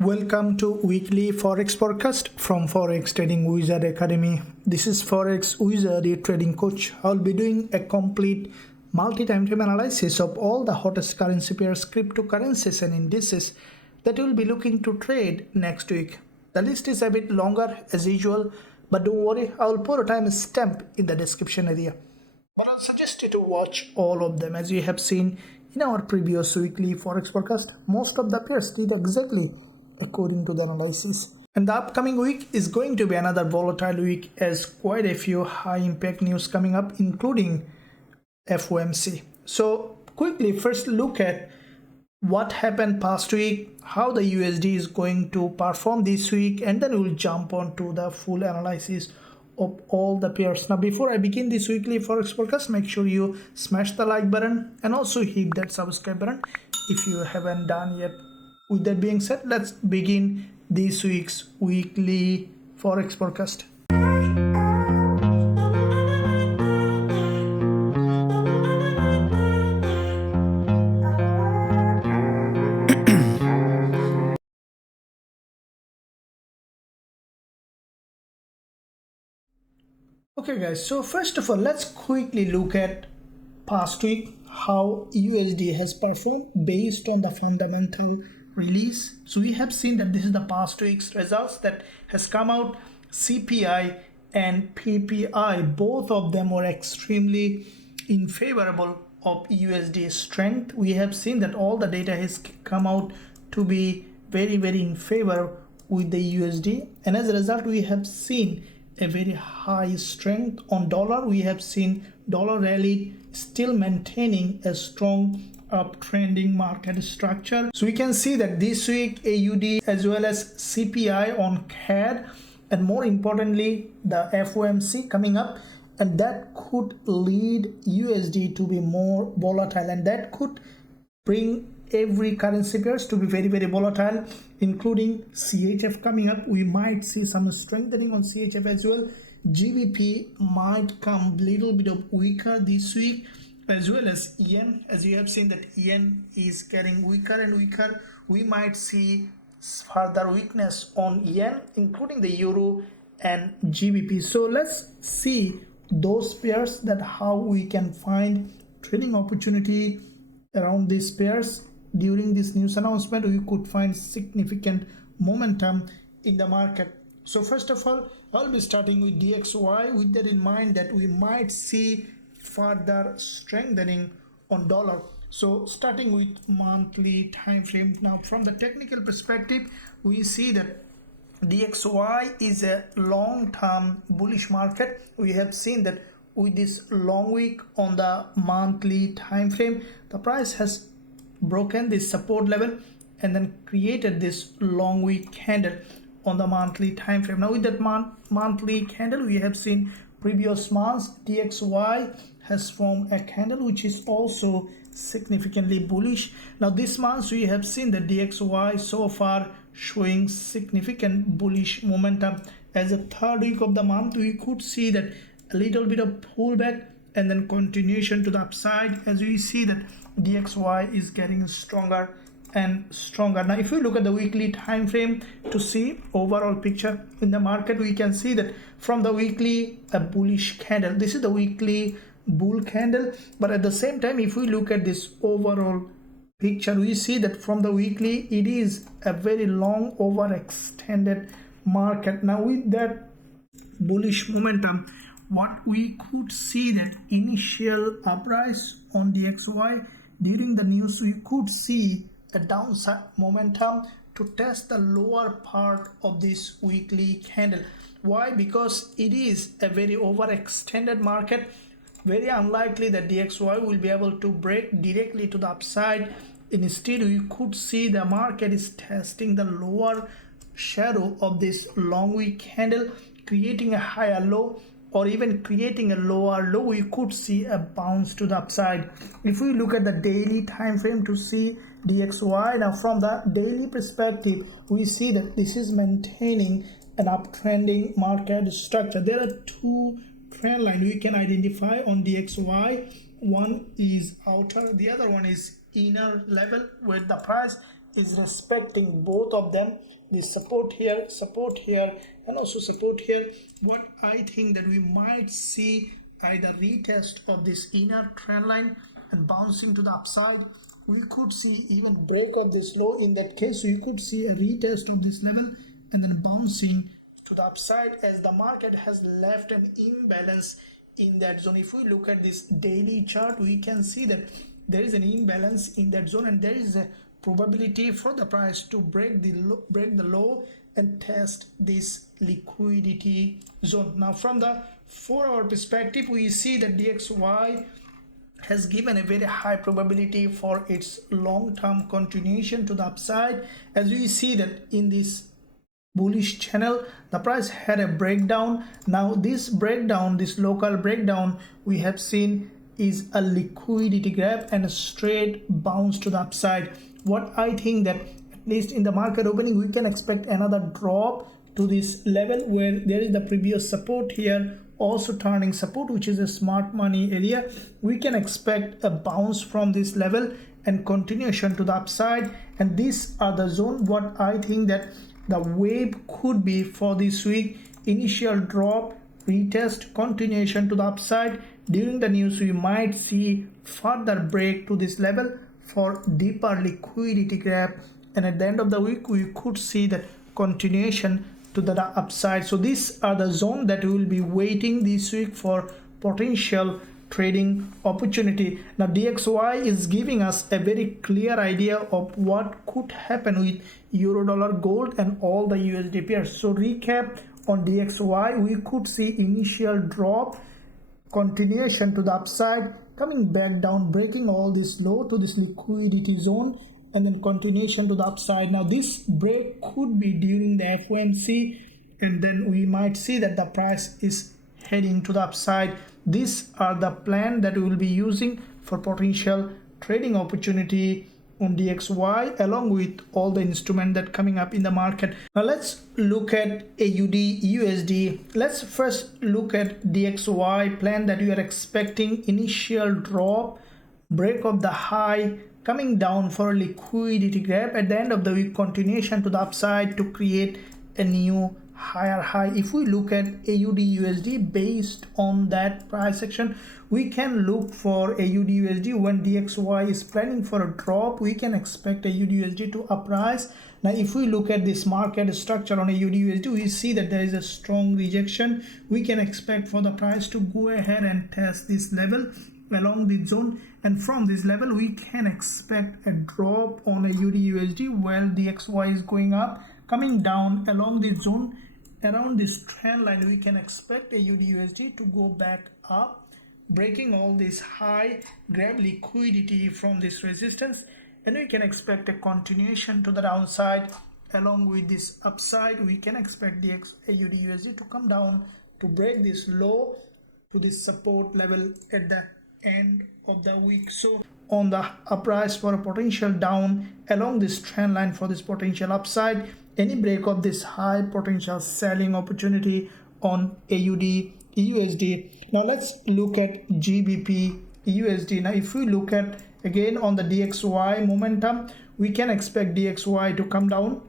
Welcome to weekly Forex forecast from Forex Trading Wizard Academy. This is Forex Wizard, your trading coach. I'll be doing a complete multi-time frame analysis of all the hottest currency pairs, cryptocurrencies and indices that you'll be looking to trade next week. The list is a bit longer as usual, but don't worry, I'll put a time stamp in the description area. But I'll suggest you to watch all of them. As you have seen in our previous weekly Forex forecast, most of the pairs did exactly according to the analysis. And the upcoming week is going to be another volatile week as quite a few high impact news coming up, including FOMC. So quickly, first look at what happened past week, how the USD is going to perform this week, and then we'll jump on to the full analysis of all the pairs. Now before I begin this weekly Forex forecast, make sure you smash the like button and also hit that subscribe button if you haven't done yet. With that being said, let's begin this week's weekly Forex forecast. Okay guys, so first of all, let's quickly look at past week, how USD has performed based on the fundamental release. So we have seen that this is the past week's results that has come out. CPI and PPI, both of them were extremely in favorable of USD strength. We have seen that all the data has come out to be very in favor with the USD, and as a result we have seen a very high strength on dollar. We have seen dollar rally still maintaining a strong uptrending market structure. So we can see that this week AUD as well as CPI on CAD, and more importantly the FOMC coming up, and that could lead USD to be more volatile, and that could bring every currency pairs to be very volatile, including CHF coming up. We might see some strengthening on CHF as well. GBP might come a little bit of weaker this week, as well as yen. As you have seen that yen is getting weaker and weaker. We might see further weakness on yen, including the euro and GBP. So let's see those pairs, that how we can find trading opportunity around these pairs. During this news announcement, we could find significant momentum in the market. So first of all, I'll be starting with DXY, with that in mind that we might see further strengthening on dollar. So starting with monthly time frame. Now from the technical perspective, we see that DXY is a long-term bullish market. We have seen that with this long week on the monthly time frame, the price has broken this support level and then created this long week candle on the monthly time frame. Now with that monthly candle, we have seen previous months DXY has formed a candle which is also significantly bullish. Now this month we have seen the DXY so far showing significant bullish momentum. As a third week of the month, we could see that a little bit of pullback and then continuation to the upside, as we see that DXY is getting stronger and stronger. Now if we look at the weekly time frame to see overall picture in the market, we can see that from the weekly a bullish candle. This is the weekly bull candle, but at the same time if we look at this overall picture, we see that from the weekly it is a very long overextended market. Now with that bullish momentum, what we could see that initial uprise on DXY, during the news we could see a downside momentum to test the lower part of this weekly candle. Why? Because it is a very overextended market. Very unlikely that DXY will be able to break directly to the upside. Instead, we could see the market is testing the lower shadow of this long week candle, creating a higher low or even creating a lower low. We could see a bounce to the upside. If we look at the daily time frame to see DXY, now from the daily perspective, we see that this is maintaining an uptrending market structure. There are two trend lines we can identify on DXY. One is outer, the other one is inner level, where the price is respecting both of them, this support here, and also support here. What I think that we might see either retest of this inner trend line and bouncing to the upside. We could see even break of this low. In that case, we could see a retest of this level and then bouncing to the upside, as the market has left an imbalance in that zone. If we look at this daily chart, we can see that there is an imbalance in that zone, and there is a probability for the price to break the low and test this liquidity zone. Now from the 4-hour perspective, we see that DXY has given a very high probability for its long-term continuation to the upside, as we see that in this bullish channel the price had a breakdown. Now this breakdown, this local breakdown we have seen, is a liquidity grab and a straight bounce to the upside. What I think that at least in the market opening, we can expect another drop to this level where there is the previous support here also turning support, which is a smart money area. We can expect a bounce from this level and continuation to the upside, and these are the zone what I think that the wave could be for this week. Initial drop, retest, continuation to the upside. During the news, we might see further break to this level for deeper liquidity grab, and at the end of the week we could see the continuation to the upside. So these are the zone that we will be waiting this week for potential trading opportunity. Now DXY is giving us a very clear idea of what could happen with euro dollar, gold and all the USD pairs. So recap on DXY, we could see initial drop, continuation to the upside, coming back down, breaking all this low to this liquidity zone, and then continuation to the upside. Now this break could be during the FOMC, and then we might see that the price is heading to the upside. These are the plan that we will be using for potential trading opportunity on DXY, along with all the instrument that coming up in the market. Now let's look at AUD USD. Let's first look at DXY plan that we are expecting initial drop, break of the high, coming down for a liquidity grab. At the end of the week, continuation to the upside to create a new higher high. If we look at AUD USD based on that price action, we can look for AUD USD. When DXY is planning for a drop, we can expect AUD USD to uprise. Now if we look at this market structure on AUD USD, we see that there is a strong rejection. We can expect for the price to go ahead and test this level along the zone, and from this level we can expect a drop on AUD USD while DXY is going up, coming down along the zone. Around this trend line, we can expect AUD USD to go back up, breaking all this high, grab liquidity from this resistance, and we can expect a continuation to the downside. Along with this upside, we can expect the AUD USD to come down to break this low to this support level at the end of the week. So on the uprise for a potential down along this trend line for this potential upside, any break of this high potential selling opportunity on AUD USD. Now let's look at GBP USD. Now if we look at again on the DXY momentum, we can expect DXY to come down,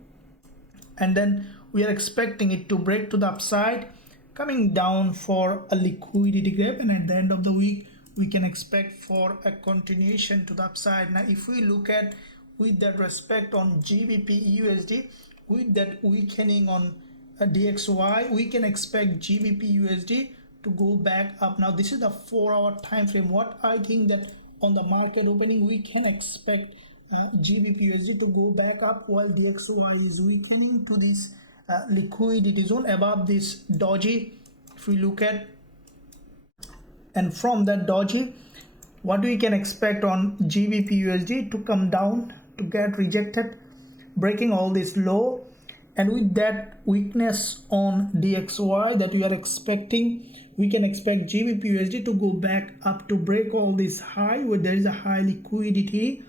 and then we are expecting it to break to the upside, coming down for a liquidity grab, and at the end of the week we can expect for a continuation to the upside. Now if we look at with that respect on GBP USD, with that weakening on DXY, we can expect GBP USD to go back up. Now this is the 4-hour time frame. What I think that on the market opening, we can expect GBP USD to go back up while DXY is weakening to this liquidity zone above this doji. If we look at, and from that doji, what we can expect on GBP USD to come down, to get rejected, breaking all this low, and with that weakness on DXY that we are expecting, we can expect GBP USD to go back up to break all this high where there is a high liquidity,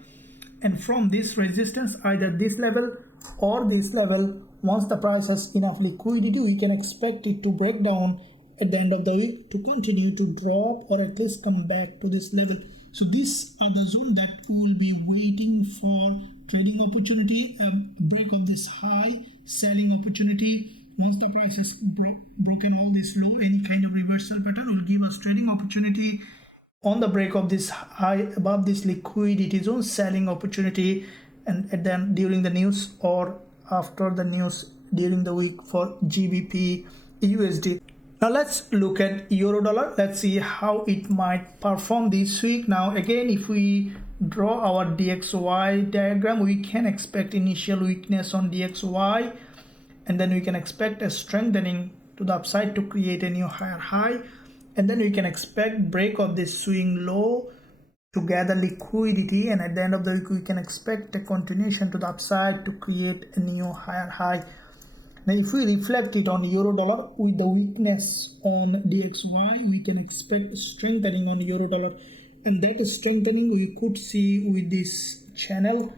and from this resistance, either this level or this level, once the price has enough liquidity, we can expect it to break down at the end of the week to continue to drop or at least come back to this level. So these are the zone that we will be waiting for trading opportunity, a break of this high, selling opportunity. Once the price has broken all this low, any kind of reversal pattern will give us trading opportunity. On the break of this high above this liquidity zone, selling opportunity, and then during the news or after the news during the week for GBP USD. Now let's look at euro dollar. Let's see how it might perform this week. Now again, if we draw our DXY diagram, we can expect initial weakness on DXY, and then we can expect a strengthening to the upside to create a new higher high, and then we can expect break of this swing low to gather liquidity, and at the end of the week we can expect a continuation to the upside to create a new higher high. Now if we reflect it on euro dollar, with the weakness on DXY, we can expect strengthening on euro dollar, and that strengthening we could see with this channel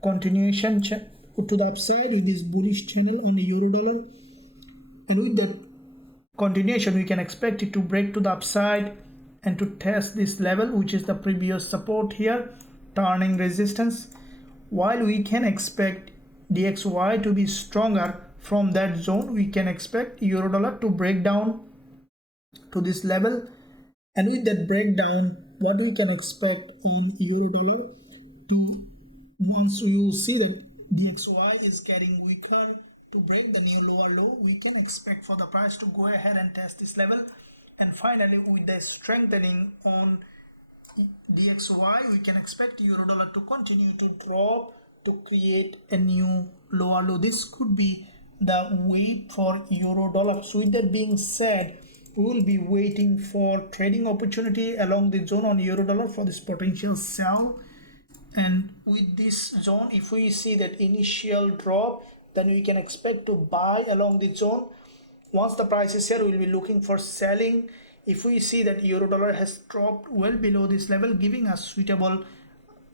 continuation to the upside with this bullish channel on the euro dollar, and with that continuation we can expect it to break to the upside and to test this level, which is the previous support here, turning resistance, while we can expect DXY to be stronger. From that zone we can expect euro dollar to break down to this level, and with that breakdown what we can expect on euro dollar to, once we will see that DXY is getting weaker, to break the new lower low, we can expect for the price to go ahead and test this level. And finally, with the strengthening on DXY, we can expect euro dollar to continue to drop to create a new lower low. This could be the wait for euro dollar. So with that being said, we will be waiting for trading opportunity along the zone on euro dollar for this potential sell. And with this zone, if we see that initial drop, then we can expect to buy along the zone. Once the price is here, we will be looking for selling. If we see that euro dollar has dropped well below this level, giving us suitable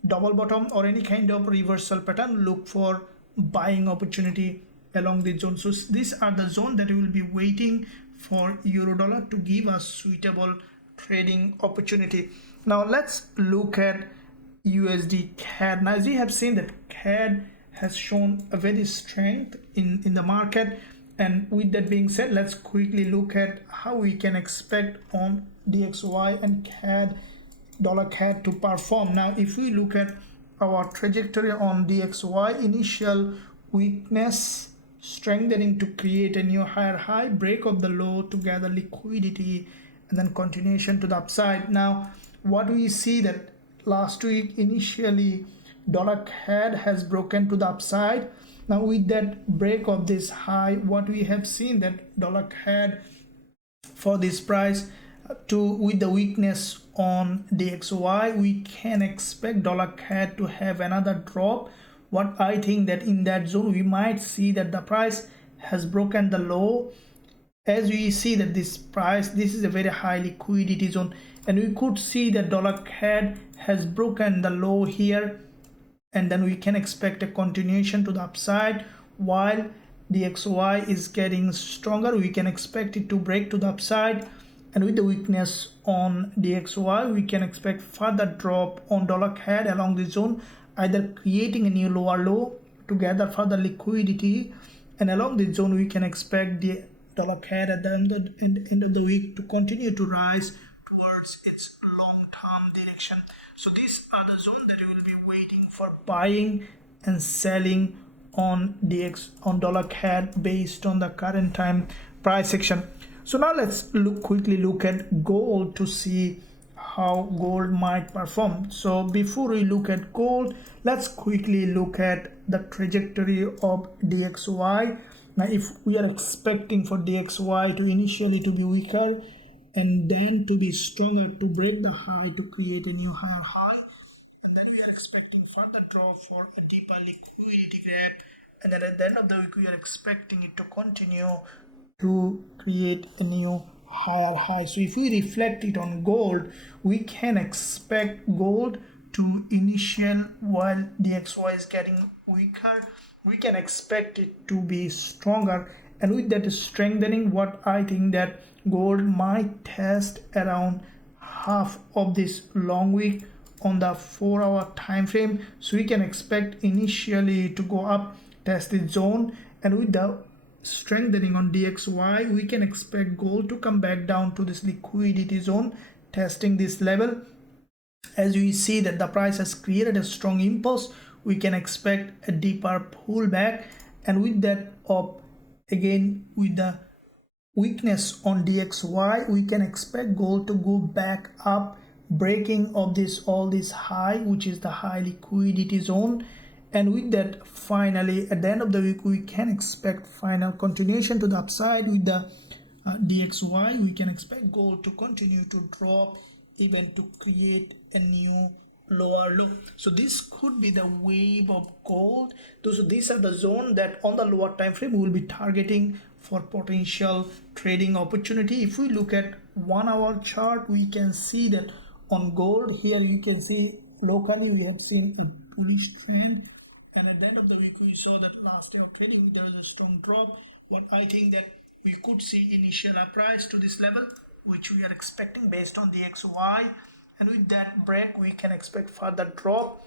double bottom or any kind of reversal pattern, look for buying opportunity along the zone. So these are the zone that we will be waiting for euro dollar to give us suitable trading opportunity. Now let's look at USD CAD. Now as you have seen that CAD has shown a very strength in the market, and with that being said, let's quickly look at how we can expect on DXY and CAD, dollar CAD to perform. Now if we look at our trajectory on DXY, initial weakness, strengthening to create a new higher high, break of the low to gather liquidity, and then continuation to the upside. Now what we see that last week initially dollar CAD has broken to the upside. Now with that break of this high, what we have seen that dollar CAD for this price with the weakness on DXY, we can expect dollar CAD to have another drop. What I think that in that zone we might see that the price has broken the low. As we see that this price, this is a very high liquidity zone, and we could see that dollar CAD has broken the low here, and then we can expect a continuation to the upside. While DXY is getting stronger, we can expect it to break to the upside, and with the weakness on DXY, we can expect further drop on dollar CAD along the zone, either creating a new lower low to gather further liquidity, and along the zone we can expect the dollar CAD at the end of the week to continue to rise towards its long-term direction. So these are the zones that we will be waiting for buying and selling on dollar CAD based on the current time price action. So now let's quickly look at gold to see how gold might perform. So before we look at gold, let's quickly look at the trajectory of DXY. Now if we are expecting for DXY to initially to be weaker and then to be stronger to break the high to create a new higher high, and then we are expecting further drop for a deeper liquidity grab, and then at the end of the week we are expecting it to continue to create a new higher high. So if we reflect it on gold, we can expect gold to initial, while DXY is getting weaker, we can expect it to be stronger, and with that strengthening, what I think that gold might test around half of this long wick on the 4-hour time frame, so we can expect initially to go up, test this zone, and with the strengthening on DXY, we can expect gold to come back down to this liquidity zone, testing this level. As we see that the price has created a strong impulse, we can expect a deeper pullback, and with that up again with the weakness on DXY, we can expect gold to go back up, breaking of this high, which is the high liquidity zone. And with that, finally at the end of the week, we can expect final continuation to the upside. With the DXY, we can expect gold to continue to drop, even to create a new lower low. So this could be the wave of gold. So these are the zone that on the lower time frame we will be targeting for potential trading opportunity. If we look at 1-hour chart, we can see that on gold here, you can see locally we have seen a bullish trend, and at the end of the week we saw that last day of trading there is a strong drop. What I think that we could see initial uprise to this level, which we are expecting based on the XY, and with that break we can expect further drop.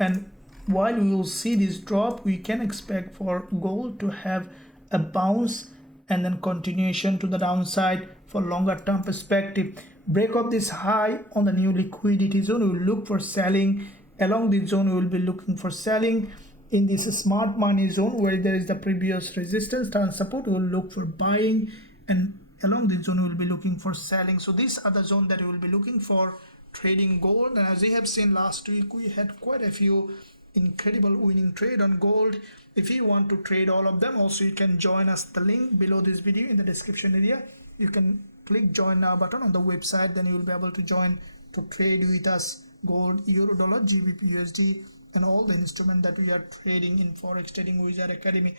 And while we will see this drop, we can expect for gold to have a bounce and then continuation to the downside for longer term perspective. Break of this high on the new liquidity zone, we will look for selling. Along this zone we will be looking for selling. In this smart money zone where there is the previous resistance and support, we will look for buying, and along this zone we will be looking for selling. So these are the zone that we will be looking for trading gold. And as we have seen last week, we had quite a few incredible winning trade on gold. If you want to trade all of them, also you can join us. The link below this video in the description area, you can click join now button on the website, then you will be able to join to trade with us gold, euro, dollar, GBPUSD, and all the instruments that we are trading in Forex Trading Wizard Academy.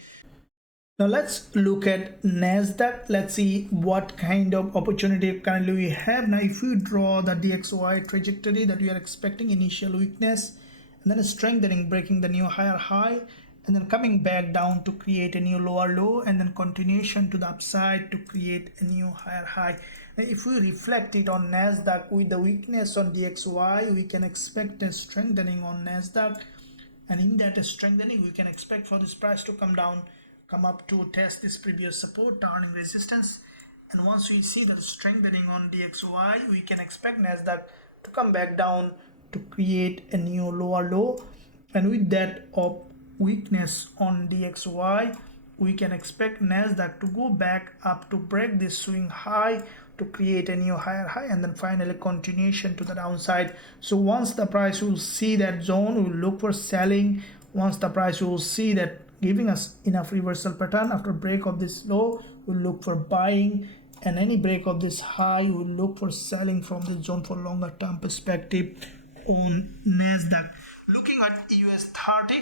Now let's look at Nasdaq. Let's see what kind of opportunity currently we have. Now if we draw the DXY trajectory that we are expecting, initial weakness and then a strengthening, breaking the new higher high, and then coming back down to create a new lower low, and then continuation to the upside to create a new higher high. Now if we reflect it on Nasdaq, with the weakness on DXY, we can expect a strengthening on Nasdaq, and in that strengthening we can expect for this price to come down, come up to test this previous support, turning resistance. And once we see the strengthening on DXY, we can expect Nasdaq to come back down to create a new lower low, and with that up weakness on DXY, we can expect Nasdaq to go back up to break this swing high to create a new higher high, and then finally continuation to the downside. So once the price will see that zone, we will look for selling. Once the price will see that giving us enough reversal pattern after break of this low, we'll look for buying, and any break of this high we'll look for selling from this zone for longer term perspective on Nasdaq. Looking at US30,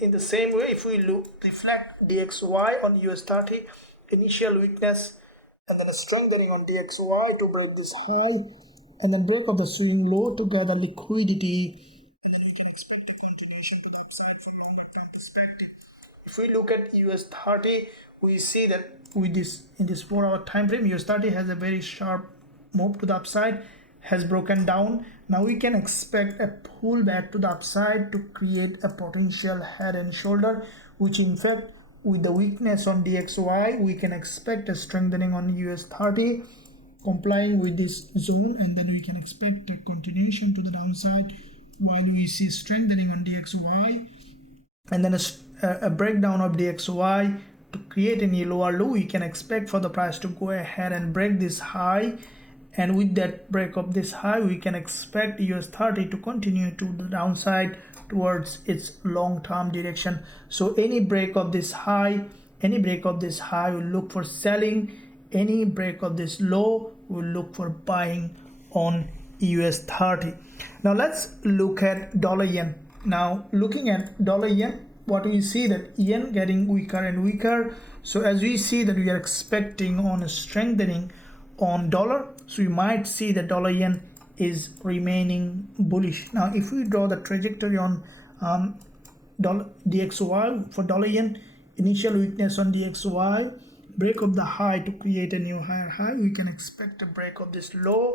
in the same way, if we reflect DXY on US30, initial weakness and then a strengthening on DXY to break this high, and then break of the swing low to gather liquidity. If we look at US30, we see that with this in this 4-hour time frame, US30 has a very sharp move to the upside, has broken down. Now we can expect a pullback to the upside to create a potential head and shoulder, which in fact with the weakness on DXY, we can expect a strengthening on US30 complying with this zone, and then we can expect a continuation to the downside while we see strengthening on DXY, and then a breakdown of DXY to create a new lower low. We can expect for the price to go ahead and break this high, and with that break of this high, we can expect US30 to continue to the downside towards its long-term direction. So any break of this high, we'll look for selling. Any break of this low, we'll look for buying on US30. Now let's look at dollar yen. Now looking at dollar yen, what we see that yen getting weaker and weaker. So as we see that we are expecting on a strengthening on dollar, so we might see that dollar yen is remaining bullish. Now if we draw the trajectory on DXY for dollar yen, initial weakness on DXY, break of the high to create a new higher high, we can expect a break of this low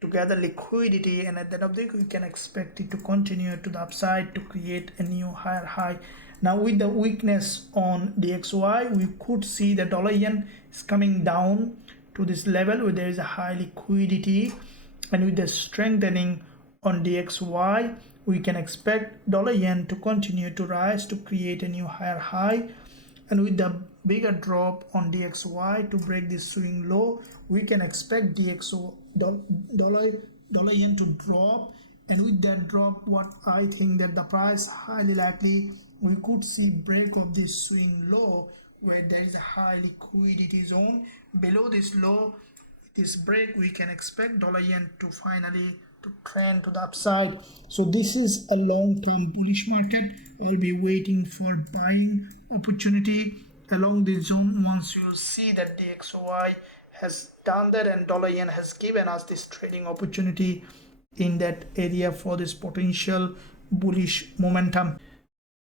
to gather liquidity, and at the end of the week we can expect it to continue to the upside to create a new higher high. Now with the weakness on DXY, we could see the dollar yen is coming down to this level where there is a high liquidity, and with the strengthening on DXY we can expect dollar yen to continue to rise to create a new higher high, and with the bigger drop on DXY to break this swing low, we can expect dollar yen to drop, and with that drop, what I think that the price highly likely we could see break of this swing low where there is a high liquidity zone. Below this low, this break, we can expect dollar yen to finally to trend to the upside. So this is a long-term bullish market. I'll be waiting for buying opportunity along this zone. Once you see that the DXY has done that and dollar yen has given us this trading opportunity in that area for this potential bullish momentum.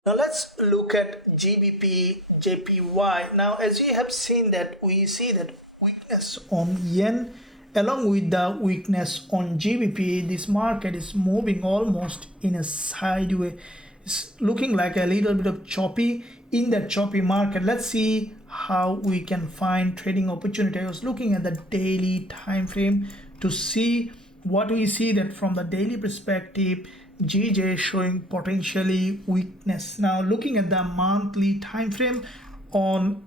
Now let's look at GBP JPY. Now as you have seen that we see that weakness on yen along with the weakness on GBP, this market is moving almost in a sideways. It's looking like a little bit of choppy. In that choppy market, let's see how we can find trading opportunity. I was looking at the daily time frame to see what we see that from the daily perspective, GJ showing potentially weakness. Now looking at the monthly time frame on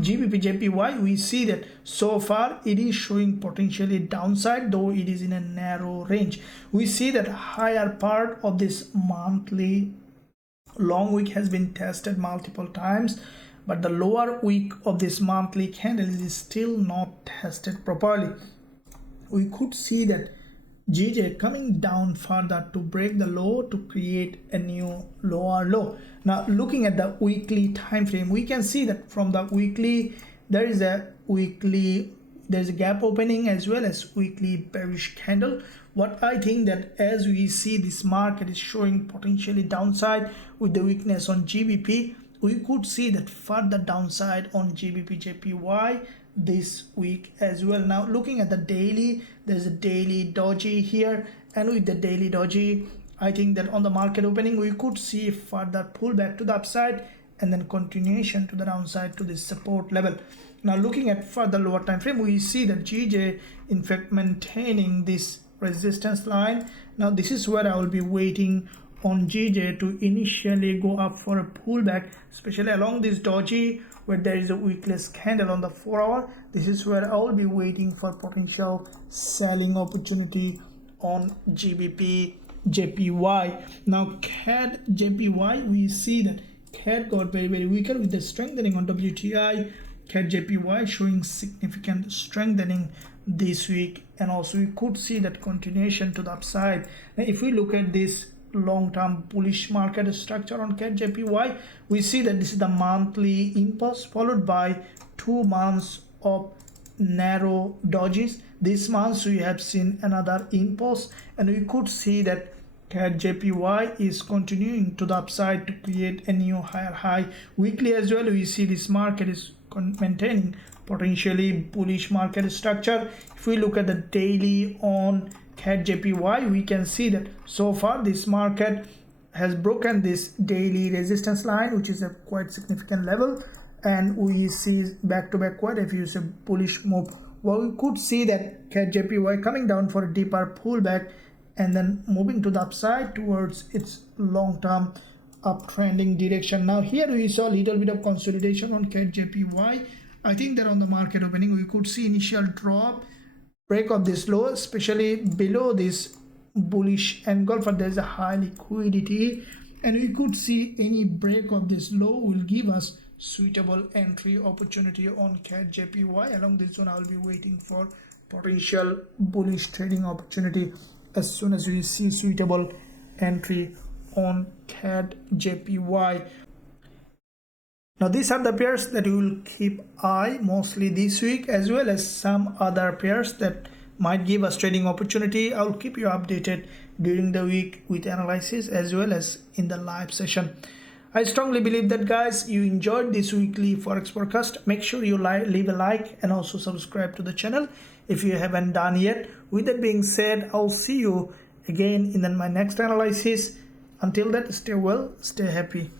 GBP JPY, we see that so far it is showing potentially downside, though it is in a narrow range. We see that higher part of this monthly long wick has been tested multiple times, but the lower wick of this monthly candle is still not tested properly. We could see that GJ coming down further to break the low to create a new lower low. Now looking at the weekly time frame, we can see that from the weekly there is a gap opening as well as weekly bearish candle. What I think that as we see this market is showing potentially downside with the weakness on GBP, we could see that further downside on GBP JPY this week as well. Now looking at the daily, there's a daily doji here, and with the daily doji, I think that on the market opening we could see further pullback to the upside and then continuation to the downside to this support level. Now looking at further lower time frame, we see that GJ in fact maintaining this resistance line. Now this is where I will be waiting on GJ to initially go up for a pullback, especially along this doji where there is a weakless candle on the 4 hour. This is where I will be waiting for potential selling opportunity on GBP JPY. Now CAD JPY, we see that CAD got very weaker with the strengthening on WTI. CAD JPY showing significant strengthening this week, and also we could see that continuation to the upside. Now if we look at this long-term bullish market structure on CAD JPY, we see that this is the monthly impulse followed by 2 months of narrow dojis. This month we have seen another impulse, and we could see that CAD JPY is continuing to the upside to create a new higher high. Weekly as well, we see this market is maintaining potentially bullish market structure. If we look at the daily on CAD JPY, we can see that so far this market has broken this daily resistance line, which is a quite significant level, and we see back to back quite a few bullish move. Well, we could see that CAD JPY coming down for a deeper pullback and then moving to the upside towards its long-term uptrending direction. Now here we saw a little bit of consolidation on CAD JPY. I think that on the market opening we could see initial drop, break of this low, especially below this bullish engulfer. There's a high liquidity, and we could see any break of this low will give us suitable entry opportunity on CAD JPY. Along this zone, I'll be waiting for potential bullish trading opportunity as soon as we see suitable entry on CAD JPY. Now these are the pairs that we will keep eye mostly this week, as well as some other pairs that might give us trading opportunity. I'll keep you updated during the week with analysis as well as in the live session. I strongly believe that guys, you enjoyed this weekly Forex forecast. Make sure you leave a like and also subscribe to the channel if you haven't done yet. With that being said, I'll see you again in my next analysis. Until then, stay well, stay happy.